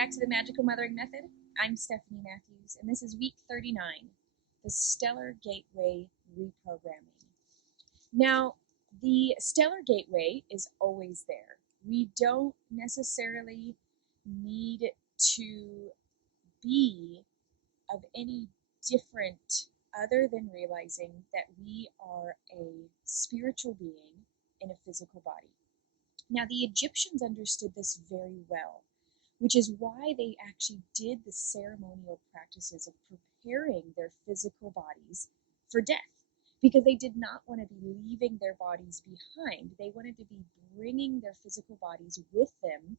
back to the Magical Mothering Method. I'm Stephanie Matthews, and this is week 39, the Stellar Gateway Reprogramming. Now, the Stellar Gateway is always there. We don't necessarily need to be of any different other than realizing that we are a spiritual being in a physical body. Now, the Egyptians understood this very well, which is why they actually did the ceremonial practices of preparing their physical bodies for death, because they did not want to be leaving their bodies behind. They wanted to be bringing their physical bodies with them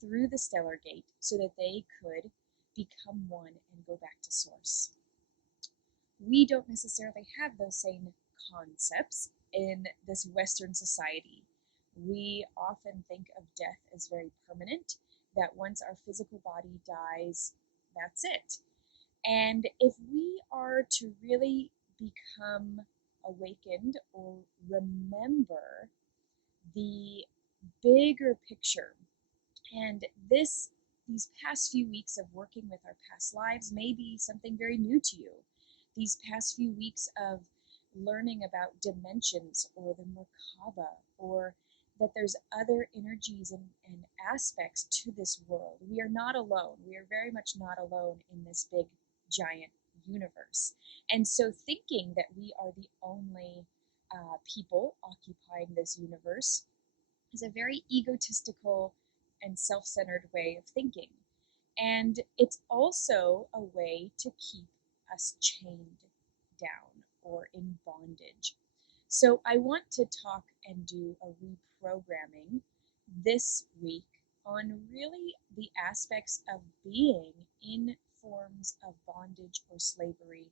through the stellar gate so that they could become one and go back to source. We don't necessarily have those same concepts in this Western society. We often think of death as very permanent, that once our physical body dies, that's it. And if we are to really become awakened or remember the bigger picture, and these past few weeks of working with our past lives may be something very new to you. These past few weeks of learning about dimensions or the Merkaba, or that there's other energies and aspects to this world. We are not alone. We are very much not alone in this big, giant universe. And so thinking that we are the only people occupying this universe is a very egotistical and self-centered way of thinking. And it's also a way to keep us chained down or in bondage. So I want to talk and do a reprogramming this week on really the aspects of being in forms of bondage or slavery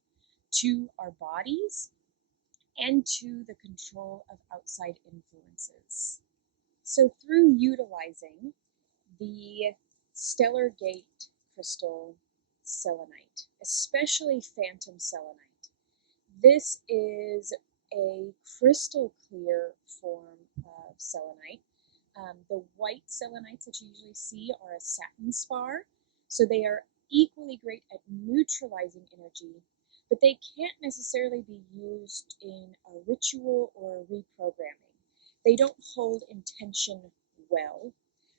to our bodies and to the control of outside influences. So through utilizing the Stellar Gate crystal selenite, especially phantom selenite, this is a crystal clear form of selenite. The white selenites that you usually see are a satin spar, so they are equally great at neutralizing energy, but they can't necessarily be used in a ritual or a reprogramming. They don't hold intention well,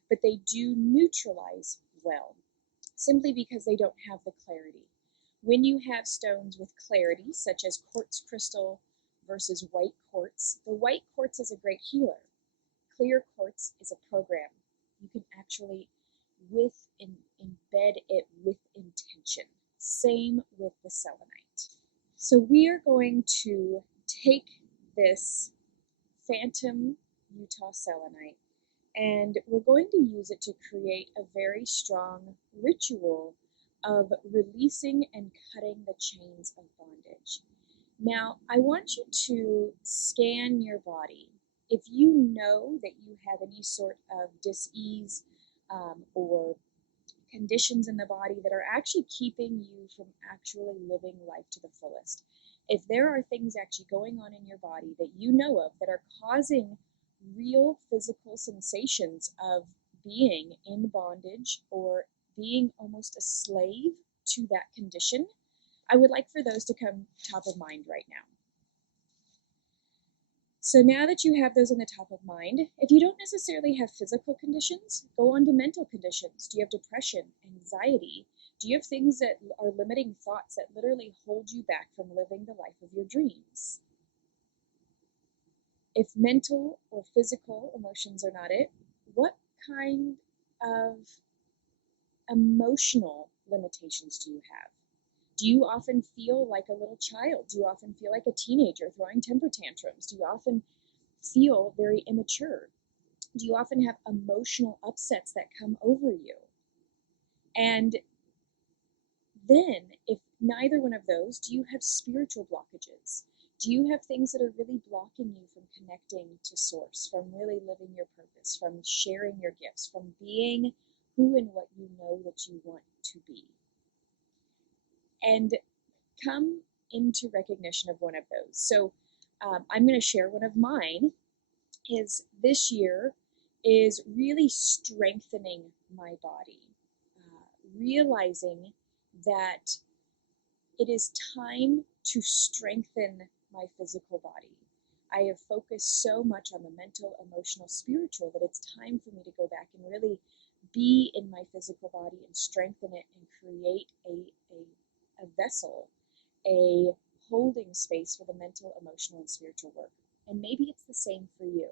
but they do neutralize well, simply because they don't have the clarity. When you have stones with clarity, such as quartz crystal versus white quartz, the white quartz is a great healer. Clear quartz is a program. You can actually embed it with intention. Same with the selenite. So we are going to take this phantom Utah selenite, and we're going to use it to create a very strong ritual of releasing and cutting the chains of bondage. Now, I want you to scan your body. If you know that you have any sort of dis-ease or conditions in the body that are actually keeping you from actually living life to the fullest, if there are things actually going on in your body that you know of that are causing real physical sensations of being in bondage or being almost a slave to that condition, I would like for those to come top of mind right now. So now that you have those in the top of mind, if you don't necessarily have physical conditions, go on to mental conditions. Do you have depression, anxiety? Do you have things that are limiting thoughts that literally hold you back from living the life of your dreams? If mental or physical emotions are not it, what kind of emotional limitations do you have? Do you often feel like a little child? Do you often feel like a teenager throwing temper tantrums? Do you often feel very immature? Do you often have emotional upsets that come over you? And then, if neither one of those, do you have spiritual blockages? Do you have things that are really blocking you from connecting to Source, from really living your purpose, from sharing your gifts, from being who and what you know that you want to be? And come into recognition of one of those. So I'm going to share one of mine. Is this year is really strengthening my body. realizing that it is time to strengthen my physical body. I have focused so much on the mental, emotional, spiritual that it's time for me to go back and really be in my physical body and strengthen it and create a vessel, a holding space for the mental, emotional, and spiritual work. And maybe it's the same for you.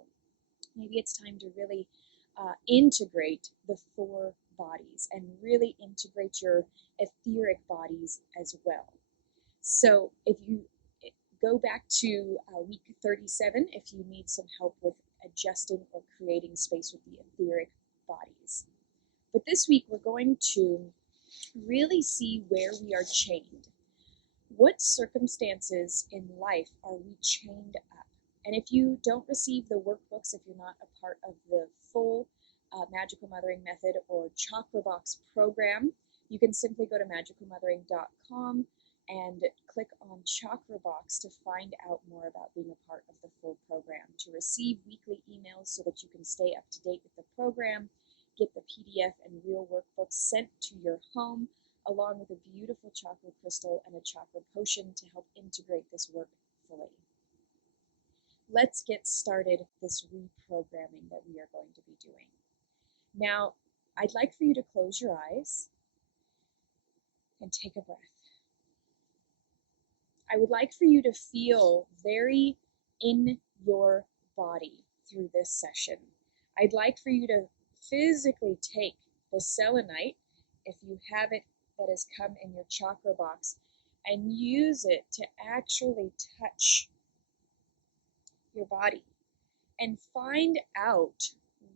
Maybe it's time to really integrate the 4 bodies and really integrate your etheric bodies as well. So if you go back to week 37, if you need some help with adjusting or creating space with the etheric bodies. But this week we're going to really see where we are chained. What circumstances in life are we chained up? And if you don't receive the workbooks, if you're not a part of the full Magical Mothering Method or Chakra Box program, you can simply go to magicalmothering.com and click on Chakra Box to find out more about being a part of the full program, to receive weekly emails so that you can stay up to date with the program, get the PDF and real workbooks sent to your home, along with a beautiful chakra crystal and a chakra potion to help integrate this work fully. Let's get started this reprogramming that we are going to be doing. Now, I'd like for you to close your eyes and take a breath. I would like for you to feel very in your body through this session. I'd like for you to physically take the selenite, if you have it that has come in your chakra box, and use it to actually touch your body and find out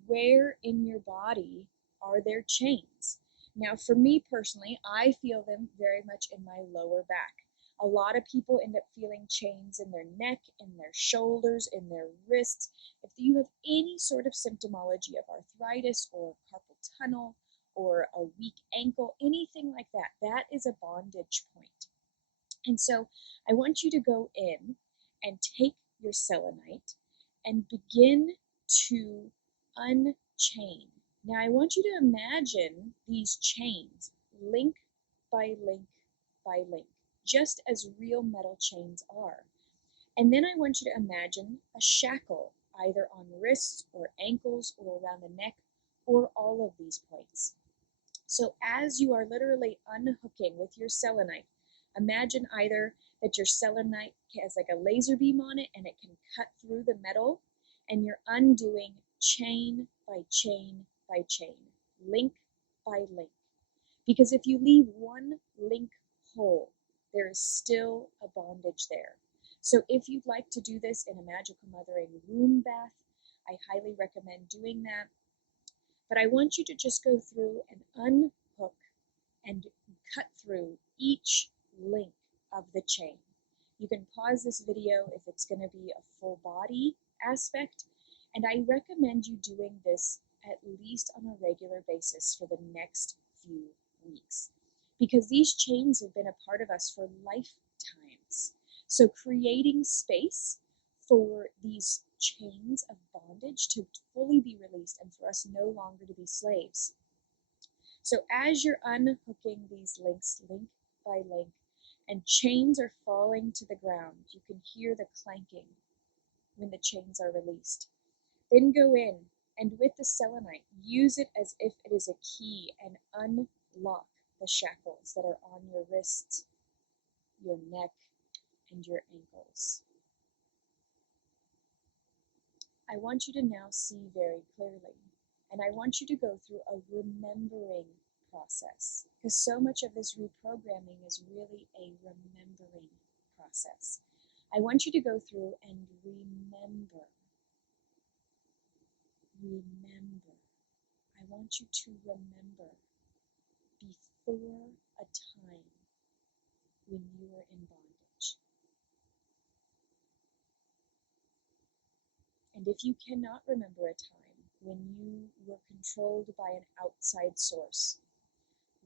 where in your body are there chains. Now, for me personally, I feel them very much in my lower back. A lot of people end up feeling chains in their neck, in their shoulders, in their wrists. If you have any sort of symptomology of arthritis or carpal tunnel or a weak ankle, anything like that, that is a bondage point. And so I want you to go in and take your selenite and begin to unchain. Now I want you to imagine these chains link by link by link, just as real metal chains are. And then I want you to imagine a shackle, either on wrists or ankles or around the neck or all of these points. So as you are literally unhooking with your selenite, imagine either that your selenite has like a laser beam on it and it can cut through the metal, and you're undoing chain by chain by chain, link by link. Because if you leave one link whole, there is still a bondage there. So if you'd like to do this in a Magical Mothering womb bath, I highly recommend doing that. But I want you to just go through and unhook and cut through each link of the chain. You can pause this video if it's going to be a full body aspect, and I recommend you doing this at least on a regular basis for the next few weeks, because these chains have been a part of us for lifetimes. So creating space for these chains of bondage to fully be released and for us no longer to be slaves. So as you're unhooking these links, link by link, and chains are falling to the ground, you can hear the clanking when the chains are released. Then go in and with the selenite, use it as if it is a key and unlock the shackles that are on your wrists, your neck, and your ankles. I want you to now see very clearly, and I want you to go through a remembering process, because so much of this reprogramming is really a remembering process. I want you to go through and remember. I want you to remember before a time when you were in bondage. And if you cannot remember a time when you were controlled by an outside source,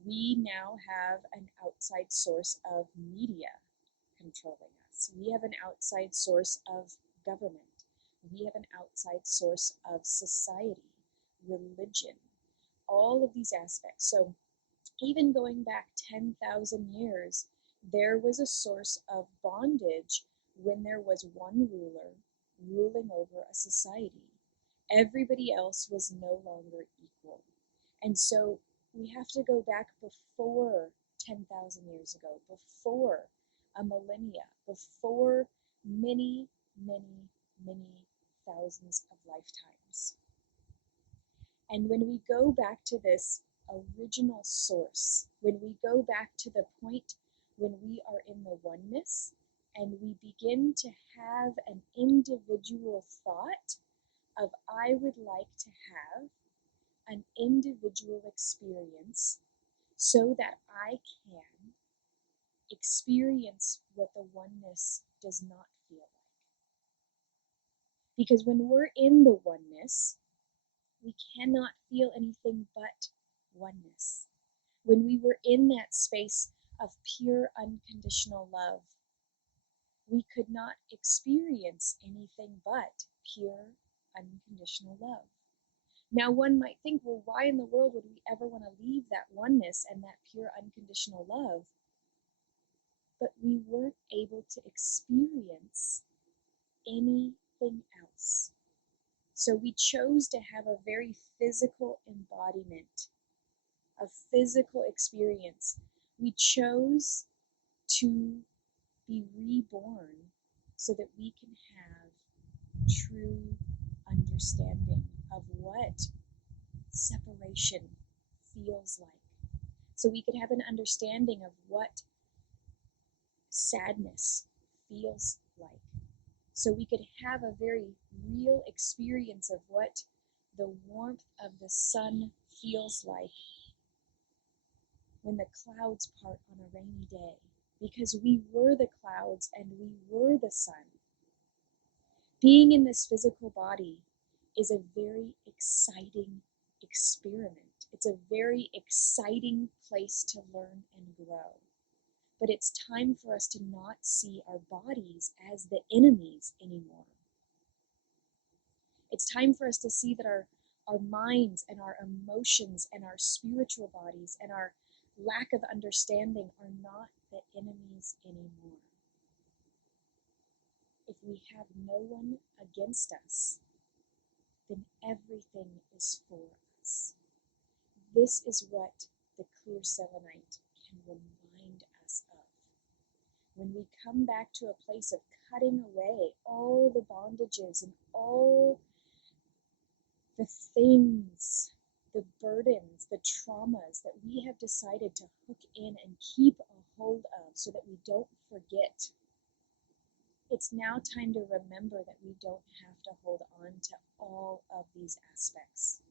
we now have an outside source of media controlling us. We have an outside source of government. We have an outside source of society, religion, all of these aspects. So Even going back 10,000 years, there was a source of bondage when there was one ruler ruling over a society. Everybody else was no longer equal. And so we have to go back before 10,000 years ago, before a millennia, before many, many, many thousands of lifetimes. And when we go back to this original source, when we go back to the point when we are in the oneness and we begin to have an individual thought of, I would like to have an individual experience so that I can experience what the oneness does not feel like. Because when we're in the oneness, we cannot feel anything but oneness. When we were in that space of pure unconditional love, we could not experience anything but pure unconditional love. Now, one might think, well, why in the world would we ever want to leave that oneness and that pure unconditional love? But we weren't able to experience anything else. So we chose to have a very physical embodiment, a physical experience. We chose to be reborn so that we can have true understanding of what separation feels like. So we could have an understanding of what sadness feels like. So we could have a very real experience of what the warmth of the sun feels like when the clouds part on a rainy day. Because we were the clouds and we were the sun. Being in this physical body is a very exciting experiment. It's a very exciting place to learn and grow. But it's time for us to not see our bodies as the enemies anymore. It's time for us to see that our minds and our emotions and our spiritual bodies and our lack of understanding are not the enemies anymore. If we have no one against us, then everything is for us. This is what the clear selenite can remind us of. When we come back to a place of cutting away all the bondages and all the things, the burdens, the traumas that we have decided to hook in and keep a hold of so that we don't forget. It's now time to remember that we don't have to hold on to all of these aspects.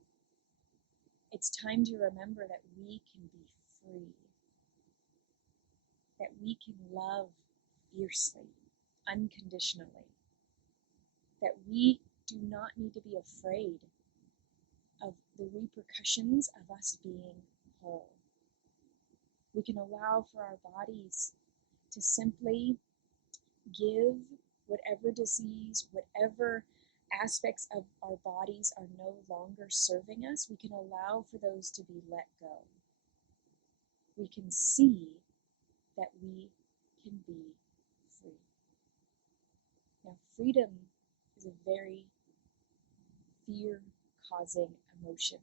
It's time to remember that we can be free, that we can love fiercely, unconditionally, that we do not need to be afraid of the repercussions of us being whole. We can allow for our bodies to simply give whatever disease, whatever aspects of our bodies are no longer serving us, we can allow for those to be let go. We can see that we can be free. Now, freedom is a very fear-causing emotion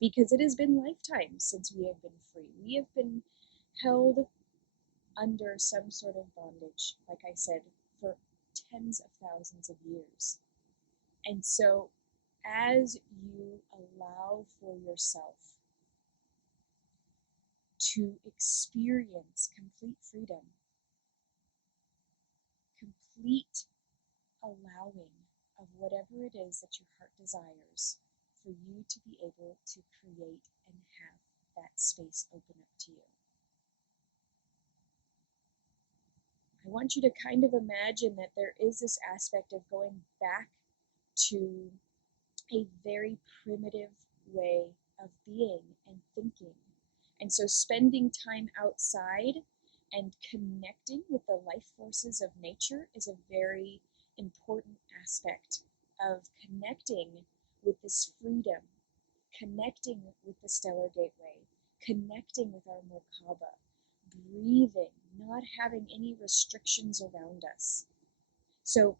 because it has been lifetimes since we have been free. We have been held under some sort of bondage, like I said, for tens of thousands of years. And so as you allow for yourself to experience complete freedom, complete allowing of whatever it is that your heart desires, for you to be able to create and have that space open up to you. I want you to kind of imagine that there is this aspect of going back to a very primitive way of being and thinking. And so spending time outside and connecting with the life forces of nature is a very important aspect of connecting with this freedom, connecting with the stellar gateway, connecting with our Merkaba, breathing, not having any restrictions around us. So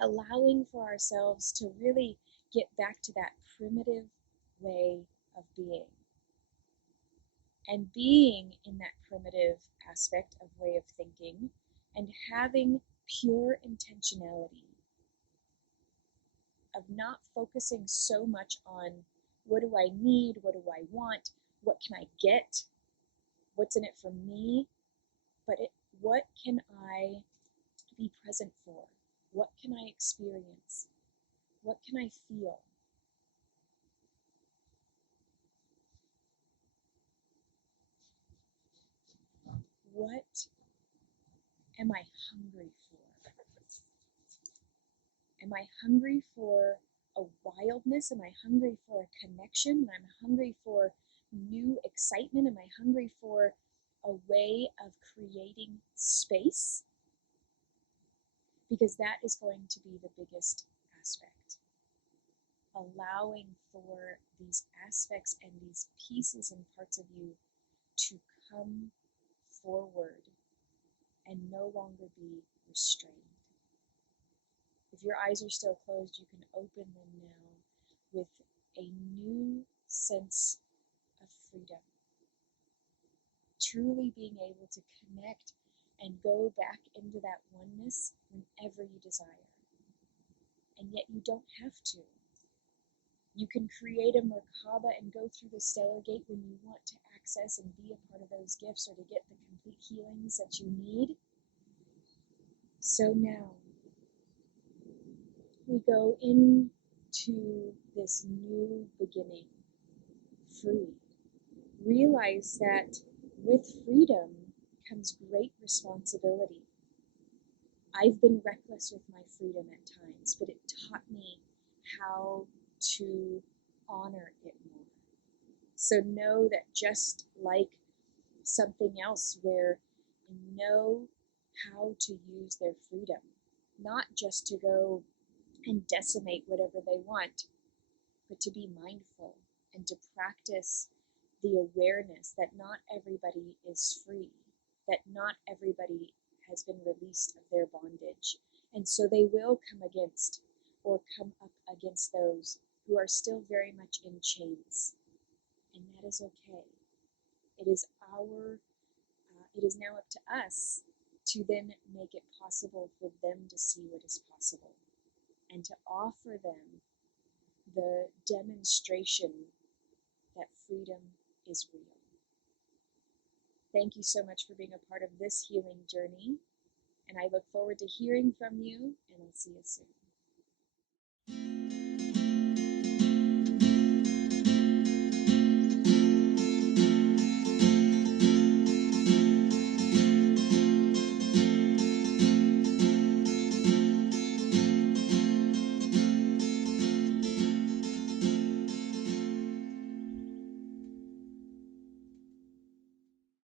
allowing for ourselves to really get back to that primitive way of being. And being in that primitive aspect of way of thinking and having pure intentionality of not focusing so much on what do I need, what do I want, what can I get, what's in it for me, but what can I be present for? What can I experience? What can I feel? What am I hungry for? Am I hungry for a wildness? Am I hungry for a connection? Am I hungry for new excitement? Am I hungry for a way of creating space? Because that is going to be the biggest aspect. Allowing for these aspects and these pieces and parts of you to come forward and no longer be restrained. If your eyes are still closed, you can open them now with a new sense of freedom. Truly being able to connect and go back into that oneness whenever you desire. And yet you don't have to. You can create a Merkaba and go through the stellar gate when you want to access and be a part of those gifts or to get the complete healings that you need. So now, we go into this new beginning, free. Realize that with freedom comes great responsibility. I've been reckless with my freedom at times, but it taught me how to honor it more. So know that just like something else where you know how to use their freedom, not just to go and decimate whatever they want, but to be mindful and to practice the awareness that not everybody is free, that not everybody has been released of their bondage. And so they will come against or come up against those who are still very much in chains. And that is okay. It is it is now up to us to then make it possible for them to see what is possible and to offer them the demonstration that freedom is real. Thank you so much for being a part of this healing journey, and I look forward to hearing from you, and I'll see you soon.